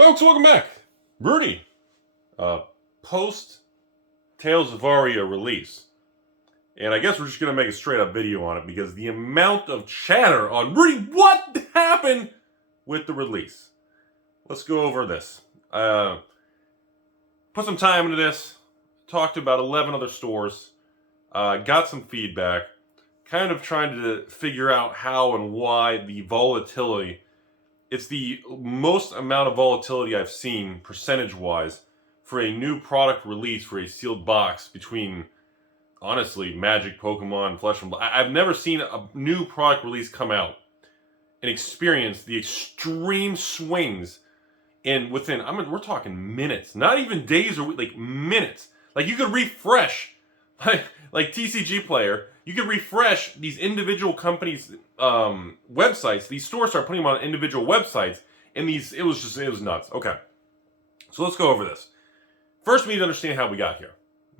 Folks, welcome back. Rudy, post Tales of Aria release. And I guess we're just going to make a straight up video on it because the amount of chatter on Rudy, what happened with the release? Let's go over this. Put some time into this, talked to about 11 other stores, got some feedback, kind of trying to figure out how and why the volatility. It's the most amount of volatility I've seen, percentage-wise, for a new product release for a sealed box between, honestly, Magic, Pokemon, Flesh and Blood. I've never seen a new product release come out and experience the extreme swings in within, we're talking minutes, not even days or weeks, like minutes. Like you could refresh, like TCG Player, you could refresh these individual companies' websites. These stores start putting them on individual websites, and it was nuts. Okay, so let's go over this. First, we need to understand how we got here.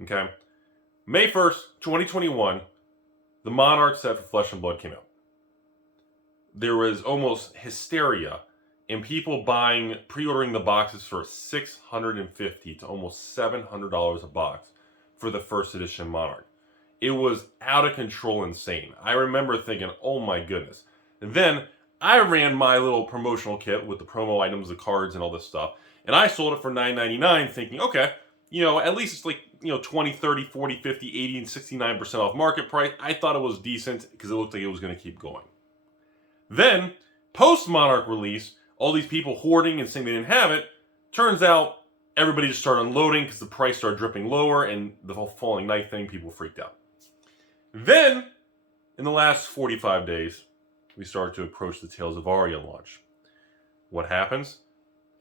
Okay, May 1st, 2021, the Monarch set for Flesh and Blood came out. There was almost hysteria in people pre-ordering the boxes for $650 to almost $700 a box for the first edition Monarch. It was out of control insane. I remember thinking, oh my goodness. And then I ran my little promotional kit with the promo items, the cards, and all this stuff. And I sold it for $9.99 thinking, okay, at least it's like, 20, 30, 40, 50, 80, and 69% off market price. I thought it was decent because it looked like it was going to keep going. Then, post-Monarch release, all these people hoarding and saying they didn't have it, turns out everybody just started unloading because the price started dripping lower and the whole falling knife thing, people freaked out. Then, in the last 45 days, we started to approach the Tales of Aria launch. What happens?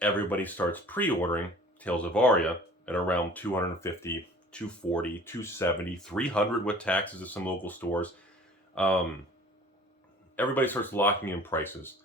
Everybody starts pre-ordering Tales of Aria at around $250, $240, $270, $300 with taxes at some local stores. Everybody starts locking in prices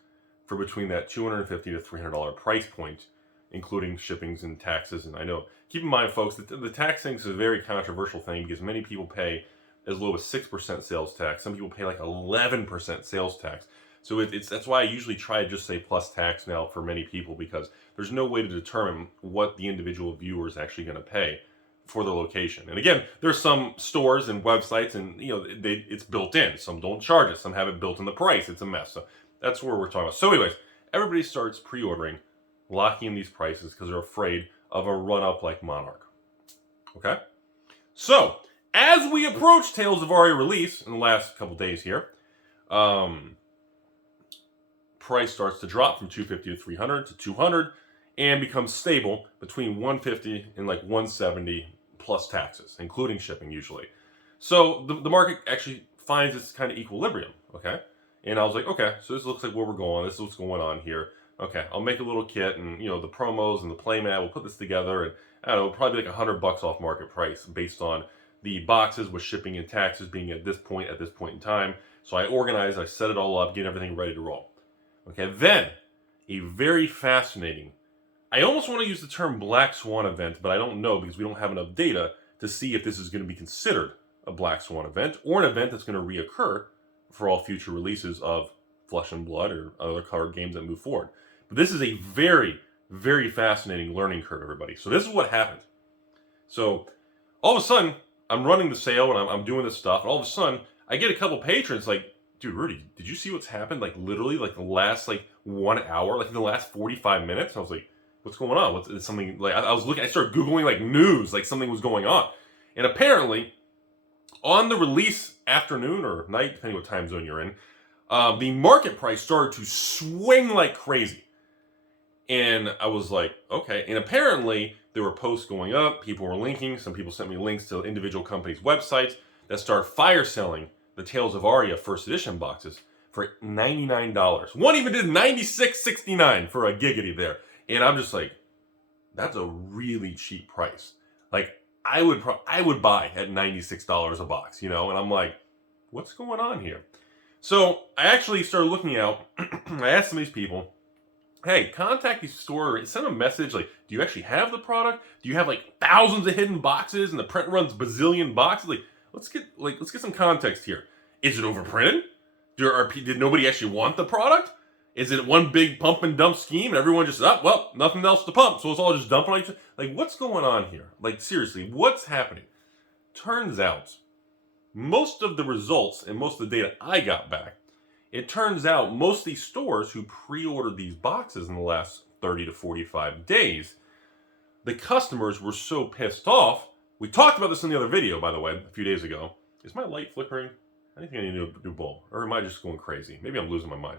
for between that $250 to $300 price point, including shippings and taxes. And I know, keep in mind, folks, that the tax thing is a very controversial thing because many people pay as low as 6% sales tax. Some people pay like 11% sales tax. So that's why I usually try to just say plus tax now for many people, because there's no way to determine what the individual viewer is actually going to pay for the location. And again, there's some stores and websites and it's built in. Some don't charge it. Some have it built in the price. It's a mess. So that's where we're talking about. So anyways, everybody starts pre-ordering, locking in these prices because they're afraid of a run-up like Monarch. Okay? So, as we approach Tales of Aria release in the last couple days here, price starts to drop from $250 to $300 to $200 and becomes stable between $150 and like $170 plus taxes, including shipping usually. So the market actually finds its kind of equilibrium, okay? And I was like, okay, so this looks like where we're going. This is what's going on here. Okay, I'll make a little kit and, the promos and the playmat, we'll put this together and, I don't know, probably like $100 off market price based on the boxes with shipping and taxes being at this point in time. So I organized, I set it all up, get everything ready to roll. Okay, then a very fascinating, I almost want to use the term Black Swan event, but I don't know because we don't have enough data to see if this is going to be considered a Black Swan event or an event that's going to reoccur for all future releases of Flesh and Blood or other card games that move forward. But this is a very, very fascinating learning curve, everybody. So this is what happened. So all of a sudden, I'm running the sale and I'm doing this stuff, and all of a sudden, I get a couple patrons like, dude, Rudy, did you see what's happened? Like literally, like the last 1 hour, like in the last 45 minutes. And I was like, what's going on? What's something like I was looking? I started googling like news, like something was going on, and apparently, on the release afternoon or night, depending what time zone you're in, the market price started to swing like crazy, and I was like, okay. And apparently, there were posts going up. People were linking. Some people sent me links to individual companies' websites that start fire selling the Tales of Aria first edition boxes for $99. One even did $96.69 for a giggity there. And I'm just like, that's a really cheap price. Like, I would buy at $96 a box, and I'm like, what's going on here? So I actually started looking out. I asked some of these people, hey, contact the store, send a message, like, do you actually have the product? Do you have like thousands of hidden boxes and the print runs bazillion boxes? Like, let's get some context here. Is it overprinted? Did nobody actually want the product? Is it one big pump and dump scheme and everyone just, well, nothing else to pump, so it's all just dumping on each other? Like, what's going on here? Like, seriously, what's happening? Turns out, most of the results and most of the data I got back, it turns out most of these stores who pre-ordered these boxes in the last 30 to 45 days, the customers were so pissed off. We talked about this in the other video, by the way, a few days ago. Is my light flickering? I think I need to do both. Or am I just going crazy? Maybe I'm losing my mind.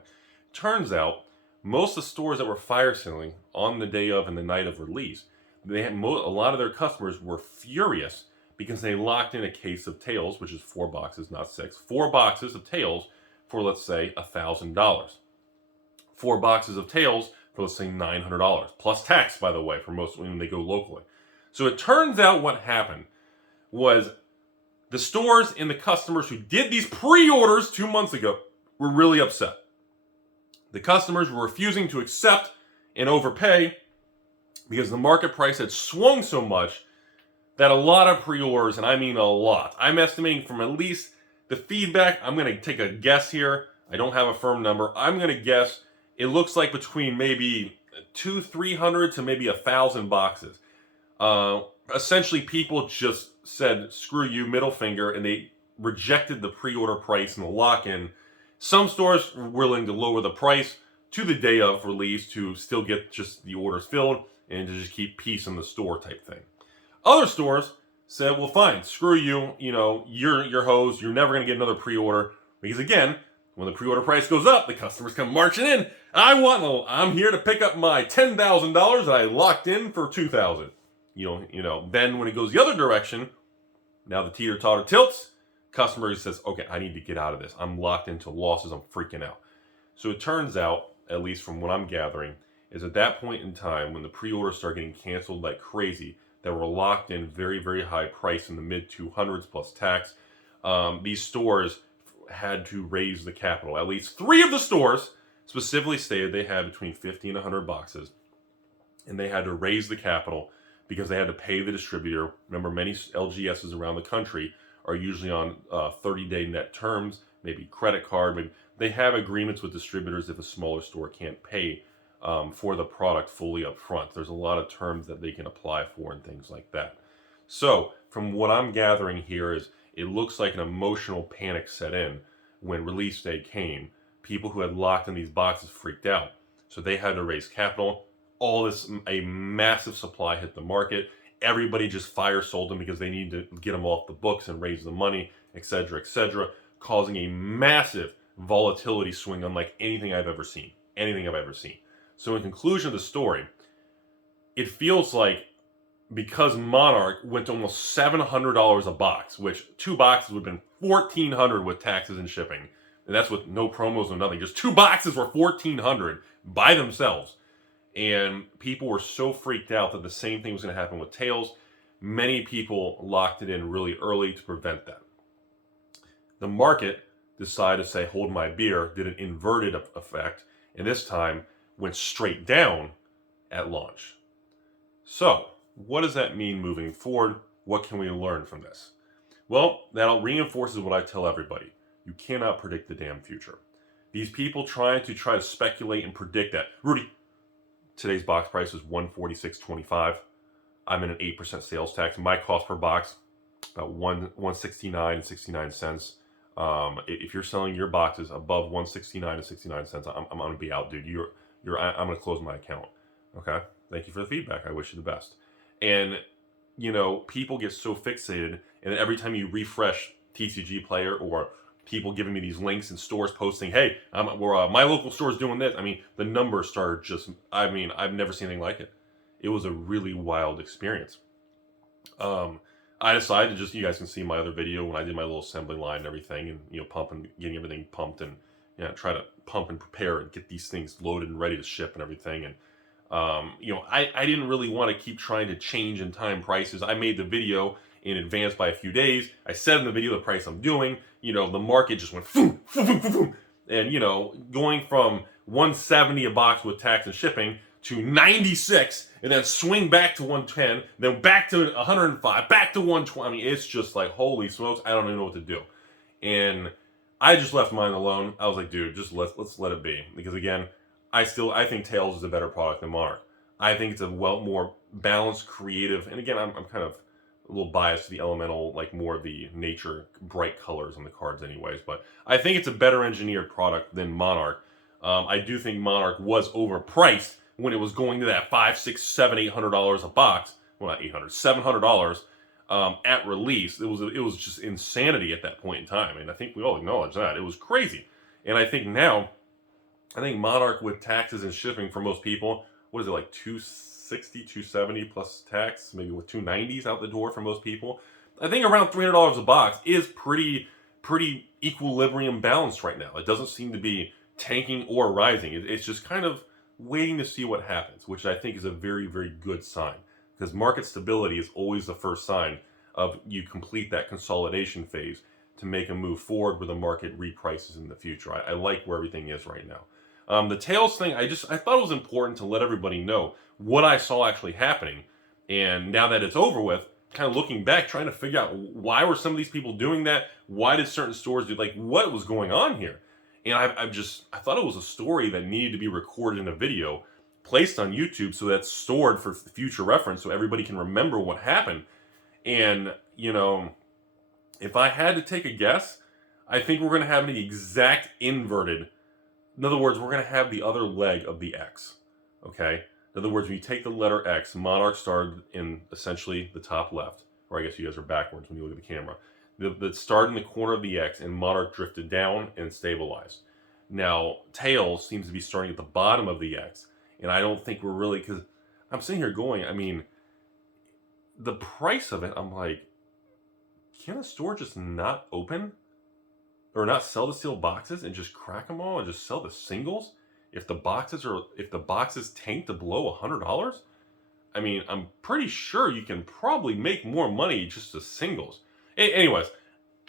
Turns out, most of the stores that were fire selling on the day of and the night of release, they had a lot of their customers were furious because they locked in a case of Tales, which is 4 boxes, not 6. 4 boxes of Tales for, let's say, $1,000. 4 boxes of Tales for, let's say, $900. Plus tax, by the way, for most when they go locally. So it turns out what happened was the stores and the customers who did these pre-orders 2 months ago were really upset. The customers were refusing to accept and overpay because the market price had swung so much that a lot of pre-orders, and I mean a lot, I'm estimating from at least the feedback, I'm going to take a guess here, I don't have a firm number, I'm going to guess it looks like between maybe 300 to maybe 1,000 boxes. Essentially, people just said, screw you, middle finger, and they rejected the pre-order price and the lock-in. Some stores were willing to lower the price to the day of release to still get just the orders filled and to just keep peace in the store type thing. Other stores said, well, fine, screw you, you're hoes, you're never going to get another pre-order. Because again, when the pre-order price goes up, the customers come marching in. I'm here to pick up my $10,000 that I locked in for $2,000. Then when it goes the other direction, now the teeter-totter tilts, customer says, okay, I need to get out of this. I'm locked into losses. I'm freaking out. So it turns out, at least from what I'm gathering, is at that point in time when the pre-orders start getting canceled like crazy, that were locked in very, very high price in the mid 200s plus tax, these stores had to raise the capital. At least 3 of the stores specifically stated they had between 50 and 100 boxes, and they had to raise the capital because they had to pay the distributor. Remember, many LGSs around the country are usually on 30-day net terms, maybe credit card. Maybe they have agreements with distributors if a smaller store can't pay for the product fully up front. There's a lot of terms that they can apply for and things like that. So from what I'm gathering here is it looks like an emotional panic set in when release day came. People who had locked in these boxes freaked out. So they had to raise capital. A massive supply hit the market. Everybody just fire sold them because they needed to get them off the books and raise the money, etc., causing a massive volatility swing unlike anything I've ever seen. So in conclusion of the story, it feels like because Monarch went to almost $700 a box, which 2 boxes would have been $1,400 with taxes and shipping, and that's with no promos or nothing. Just 2 boxes were $1,400 by themselves. And people were so freaked out that the same thing was going to happen with Tales. Many people locked it in really early to prevent that. The market decided to say, hold my beer, did an inverted effect, and this time went straight down at launch. So, what does that mean moving forward? What can we learn from this? Well, that reinforces what I tell everybody. You cannot predict the damn future. These people trying to speculate and predict that. Rudy, today's box price is $146.25. I'm in an 8% sales tax. My cost per box, about $169.69. If you're selling your boxes above $169.69, I'm gonna be out, dude. I'm gonna close my account. Okay. Thank you for the feedback. I wish you the best. And people get so fixated, and every time you refresh TCG Player or people giving me these links and stores posting, hey, my local store is doing this. I mean, the numbers started I've never seen anything like it. It was a really wild experience. I decided to you guys can see my other video when I did my little assembly line and everything, and getting everything pumped, and try to pump and prepare and get these things loaded and ready to ship and everything. And I didn't really want to keep trying to change and time prices. I made the video in advance by a few days. I said in the video the price I'm doing. The market just went boom, boom, boom, boom, boom. And going from $170 a box with tax and shipping to $96, and then swing back to $110, then back to $105, back to $120. I mean, it's just like, holy smokes, I don't even know what to do. And I just left mine alone. I was like, dude, just let's let it be. Because again, I think Tales is a better product than Monarch. I think it's a more balanced, creative, and again, I'm kind of a little biased to the elemental, like more of the nature, bright colors on the cards anyways, but I think it's a better engineered product than Monarch. I do think Monarch was overpriced when it was going to that $500, $600, $700, $800 a box. Well, not $800, $700 at release. It was just insanity at that point in time, and I think we all acknowledge that. It was crazy. And I think now, Monarch with taxes and shipping for most people, what is it, like $260, $270 plus tax, maybe with $290s out the door for most people. I think around $300 a box is pretty equilibrium balanced right now. It doesn't seem to be tanking or rising. It's just kind of waiting to see what happens, which I think is a very, very good sign, because market stability is always the first sign of you complete that consolidation phase to make a move forward where the market reprices in the future. I like where everything is right now. The Tales thing, I thought it was important to let everybody know what I saw actually happening. And now that it's over with, kind of looking back, trying to figure out why were some of these people doing that? Why did certain stores do, like, what was going on here? And I thought it was a story that needed to be recorded in a video, placed on YouTube so that's stored for future reference so everybody can remember what happened. And, you know, if I had to take a guess, I think we're going to have the exact inverted. In other words, we're going to have the other leg of the X, okay? In other words, when you take the letter X, Monarch started in essentially the top left, or I guess you guys are backwards when you look at the camera. That started in the corner of the X, and Monarch drifted down and stabilized. Now, Tales seems to be starting at the bottom of the X, and I don't think we're really, because I'm sitting here going, I mean, the price of it, I'm like, can a store just not open or not sell the sealed boxes and just crack them all and just sell the singles if the boxes tank to below $100? I mean, I'm pretty sure you can probably make more money just the singles. Anyways,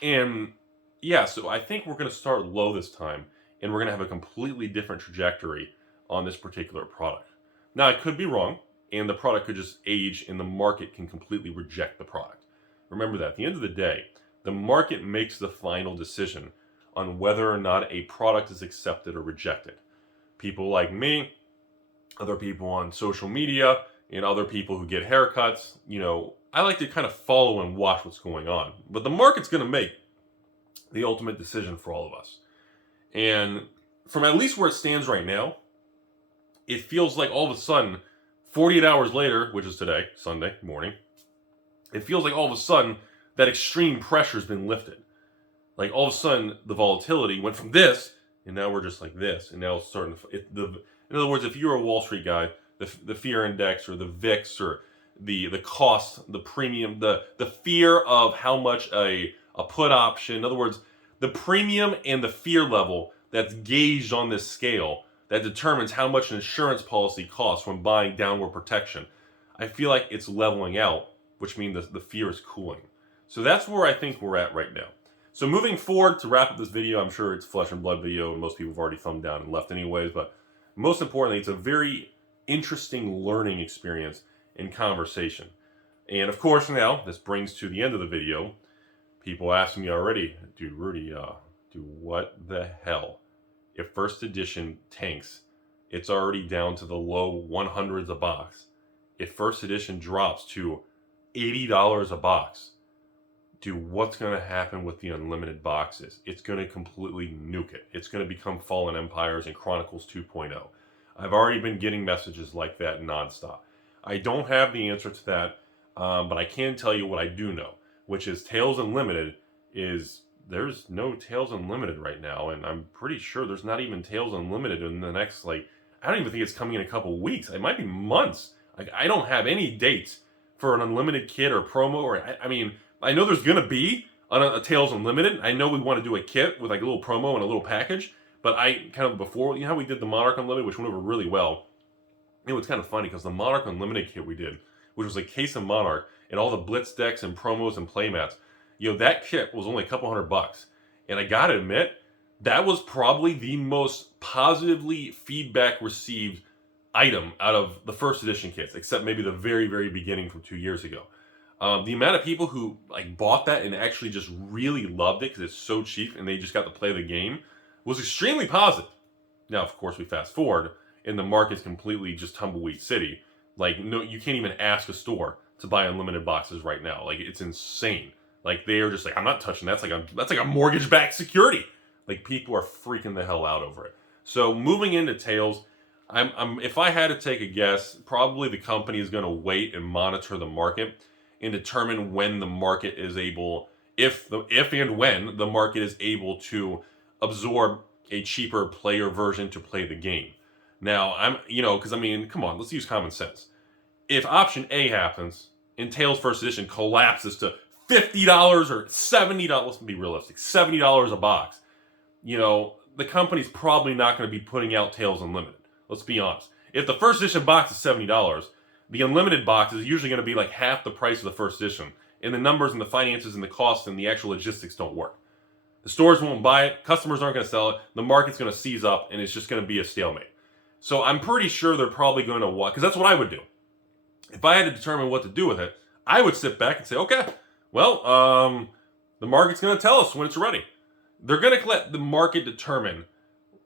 and yeah, so I think we're going to start low this time, and we're going to have a completely different trajectory on this particular product. Now, I could be wrong, and the product could just age, and the market can completely reject the product. Remember that. At the end of the day, the market makes the final decision on whether or not a product is accepted or rejected. People like me, other people on social media, and other people who get haircuts, you know, I like to kind of follow and watch what's going on. But the market's going to make the ultimate decision for all of us. And from at least where it stands right now, it feels like all of a sudden, 48 hours later, which is today, Sunday morning, it feels like all of a sudden that extreme pressure has been lifted. Like all of a sudden the volatility went from this, and now we're just like this, and now it's starting to. In other words, if you're a Wall Street guy, the fear index or the VIX or the cost, the premium, the fear of how much a put option, in other words, the premium and the fear level that's gauged on this scale that determines how much an insurance policy costs when buying downward protection. I feel like it's leveling out, which means the fear is cooling. So that's where I think we're at right now. So moving forward, to wrap up this video, I'm sure it's a flesh and blood video, and most people have already thumbed down and left anyways, but most importantly, it's a very interesting learning experience and conversation. And of course now, this brings to the end of the video. People ask me already, dude, Rudy, what the hell? If first edition tanks, it's already down to the low 100s a box. If first edition drops to $80 a box, dude, what's going to happen with the unlimited boxes? It's going to completely nuke it. It's going to become Fallen Empires and Chronicles 2.0. I've already been getting messages like that nonstop. I don't have the answer to that, but I can tell you what I do know, which is Tales Unlimited there's no Tales Unlimited right now, and I'm pretty sure there's not even Tales Unlimited in the next, I don't even think it's coming in a couple weeks. It might be months. I don't have any dates for an Unlimited kit or promo, or, I mean, I know there's going to be a Tales Unlimited. I know we want to do a kit with a little promo and a little package, but I kind of before, you know how we did the Monarch Unlimited, which went over really well. It was kind of funny because the Monarch Unlimited kit we did, which was a case of Monarch and all the Blitz decks and promos and playmats, you know, that kit was only a couple $100. And I gotta admit, that was probably the most positively feedback received item out of the first edition kits, except maybe the very, very beginning from 2 years ago. The amount of people who bought that and actually just really loved it because it's so cheap and they just got to play the game was extremely positive. Now, of course, we fast forward and the market's completely just tumbleweed city. Like, no, you can't even ask a store to buy unlimited boxes right now. Like, it's insane. Like, they are just like, I'm not touching that. That's like a mortgage-backed security. Like, people are freaking the hell out over it. So moving into Tales, if I had to take a guess, probably the company is going to wait and monitor the market and determine when the market is able, if and when the market is able to absorb a cheaper player version to play the game. Now, because I mean, come on, let's use common sense. If option A happens and Tales First Edition collapses to $50 or $70, let's be realistic, $70 a box, the company's probably not going to be putting out Tales Unlimited. Let's be honest. If the first edition box is $70, the Unlimited box is usually going to be like half the price of the first edition. And the numbers and the finances and the costs and the actual logistics don't work. The stores won't buy it. Customers aren't going to sell it. The market's going to seize up, and it's just going to be a stalemate. So I'm pretty sure they're probably going to watch, because that's what I would do. If I had to determine what to do with it, I would sit back and say, okay, well, the market's going to tell us when it's ready. They're going to let the market determine,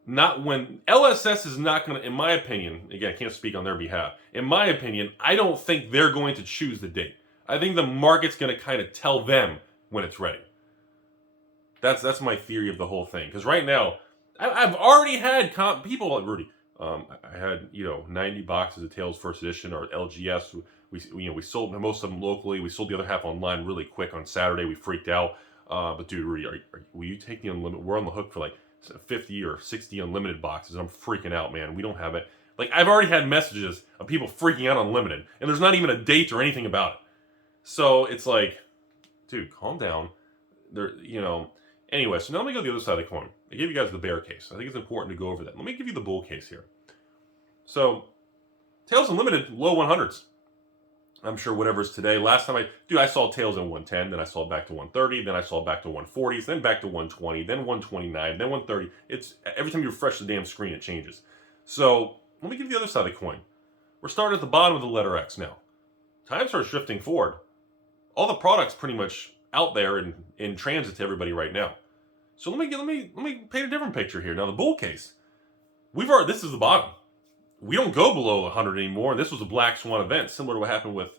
not when. LSS is not going to, in my opinion, again, I can't speak on their behalf. In my opinion, I don't think they're going to choose the date. I think the market's going to kind of tell them when it's ready. That's my theory of the whole thing. Because right now, I've already had people like Rudy. I had 90 boxes of Tales First Edition or LGS. We sold most of them locally. We sold the other half online really quick on Saturday. We freaked out. But dude, Rudy, will you take the Unlimited? We're on the hook for like 50 or 60 Unlimited boxes. I'm freaking out, man. We don't have it. Like, I've already had messages of people freaking out on Unlimited, and there's not even a date or anything about it. So it's like, dude, calm down. Anyway, so now let me go to the other side of the coin. I gave you guys the bear case. I think it's important to go over that. Let me give you the bull case here. So, Tales Unlimited, low 100s. I'm sure whatever's today. Last time I saw Tales in 110, then I saw it back to 130, then I saw it back to 140s, then back to 120, then 129, then 130. It's every time you refresh the damn screen, it changes. So, let me give you the other side of the coin. We're starting at the bottom of the letter X now. Time starts shifting forward. All the products pretty much out there and in transit to everybody right now. So let me paint a different picture here. Now the bull case, this is the bottom. We don't go below 100 anymore. This was a black swan event, similar to what happened with,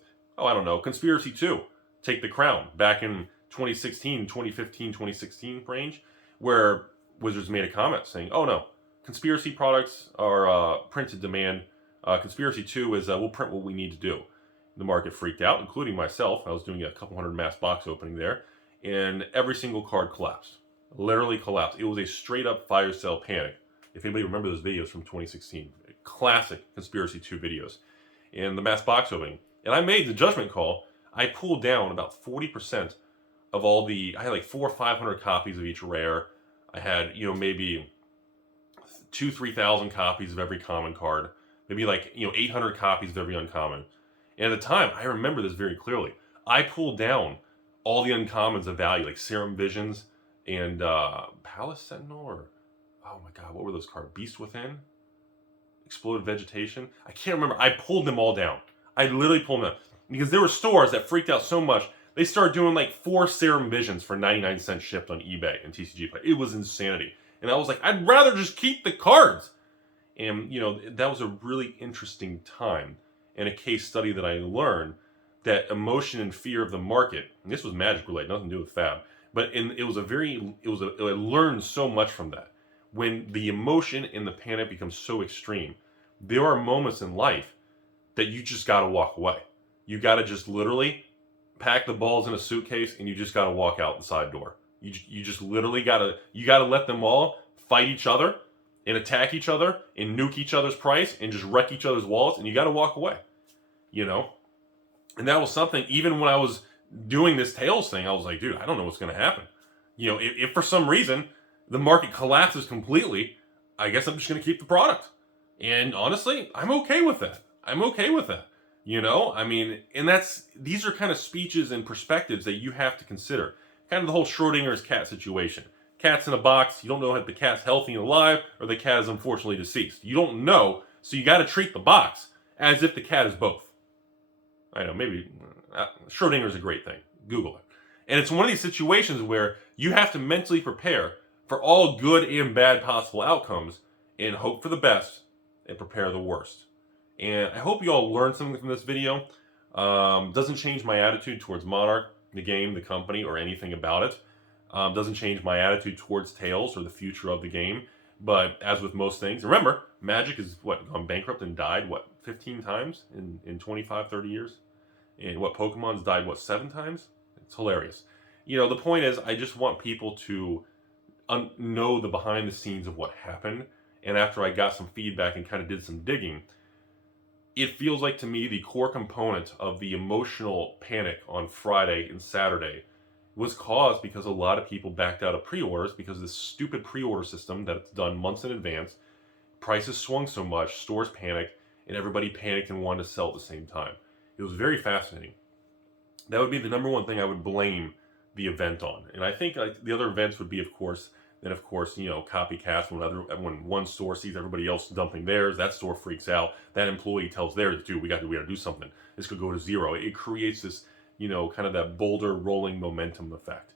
Conspiracy 2, Take the Crown, back in 2016, 2015, 2016 range, where Wizards made a comment saying, oh no, Conspiracy products are printed demand. Conspiracy 2 is we'll print what we need to do. The market freaked out, including myself. I was doing a couple hundred mass box opening there, and every single card collapsed. Literally collapsed. It was a straight up fire sale panic. If anybody remember those videos from 2016, classic Conspiracy 2 videos, and the mass box opening. And I made the judgment call. I pulled down about 40% of all I had like 400 or 500 copies of each rare. I had, maybe 2,000-3,000 copies of every common card. Maybe 800 copies of every uncommon. And at the time, I remember this very clearly. I pulled down all the uncommons of value, like Serum Visions and Palace Sentinel, or, oh my god, what were those cards? Beast Within? Exploded Vegetation? I can't remember. I pulled them all down. I literally pulled them down. Because there were stores that freaked out so much, they started doing like 4 Serum Visions for 99 cents shipped on eBay and TCG Play. It was insanity. And I was like, I'd rather just keep the cards. And, that was a really interesting time. And a case study that I learned that emotion and fear of the market, and this was Magic related, nothing to do with Fab, but I learned so much from that. When the emotion and the panic becomes so extreme, there are moments in life that you just got to walk away. You got to just literally pack the balls in a suitcase and you just got to walk out the side door. You just literally got to let them all fight each other and attack each other and nuke each other's price and just wreck each other's wallets, and you got to walk away, And that was something, even when I was doing this Tales thing, I was like, dude, I don't know what's going to happen. If for some reason the market collapses completely, I guess I'm just going to keep the product. And honestly, I'm okay with that. And these are kind of speeches and perspectives that you have to consider. Kind of the whole Schrodinger's cat situation. Cat's in a box, you don't know if the cat's healthy and alive or the cat is unfortunately deceased. You don't know, so you got to treat the box as if the cat is both. I know, maybe Schrodinger's a great thing. Google it. And it's one of these situations where you have to mentally prepare for all good and bad possible outcomes and hope for the best and prepare the worst. And I hope you all learned something from this video. Doesn't change my attitude towards Monarch, the game, the company, or anything about it. Doesn't change my attitude towards Tales or the future of the game. But as with most things, remember, Magic has, gone bankrupt and died, 15 times in 25, 30 years? And Pokemon's died, 7 times? It's hilarious. You know, the point is, I just want people to know the behind the scenes of what happened. And after I got some feedback and kind of did some digging, it feels like to me the core component of the emotional panic on Friday and Saturday was caused because a lot of people backed out of pre-orders because of this stupid pre-order system that's done months in advance. Prices swung so much, stores panicked, and everybody panicked and wanted to sell at the same time. It was very fascinating. That would be the number one thing I would blame the event on. And I think the other events would be, of course, you know, copycats. When one store sees everybody else dumping theirs, that store freaks out. That employee tells theirs, dude, we got to do something. This could go to zero. It creates this, you know, kind of that boulder rolling momentum effect.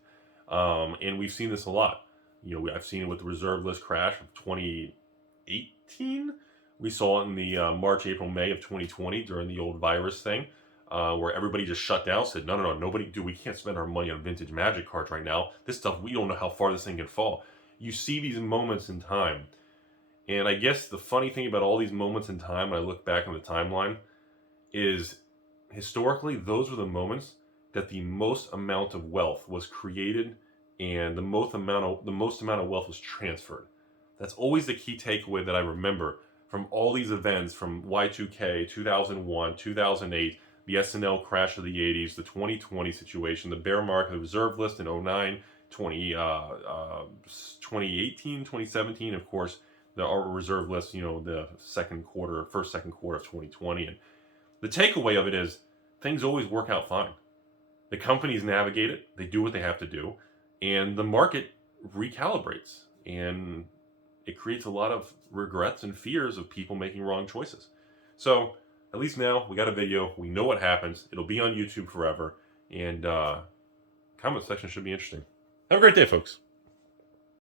And we've seen this a lot. You know, I've seen it with the reserve list crash of 2018. We saw it in the March, April, May of 2020 during the old virus thing, where everybody just shut down, said, no, nobody, dude, we can't spend our money on vintage Magic cards right now. This stuff, we don't know how far this thing can fall. You see these moments in time. And I guess the funny thing about all these moments in time, when I look back on the timeline, is historically, those were the moments that the most amount of wealth was created and the most amount of wealth was transferred. That's always the key takeaway that I remember from all these events, from Y2K, 2001, 2008, the SNL crash of the 80s, the 2020 situation, the bear market, the reserve list in 09, 2018, 2017, of course, the reserve list, you know, the first second quarter of 2020. And the takeaway of it is things always work out fine. The companies navigate it, they do what they have to do, and the market recalibrates. And it creates a lot of regrets and fears of people making wrong choices. So at least now we got a video, we know what happens, it'll be on YouTube forever, and comment section should be interesting. Have a great day, folks.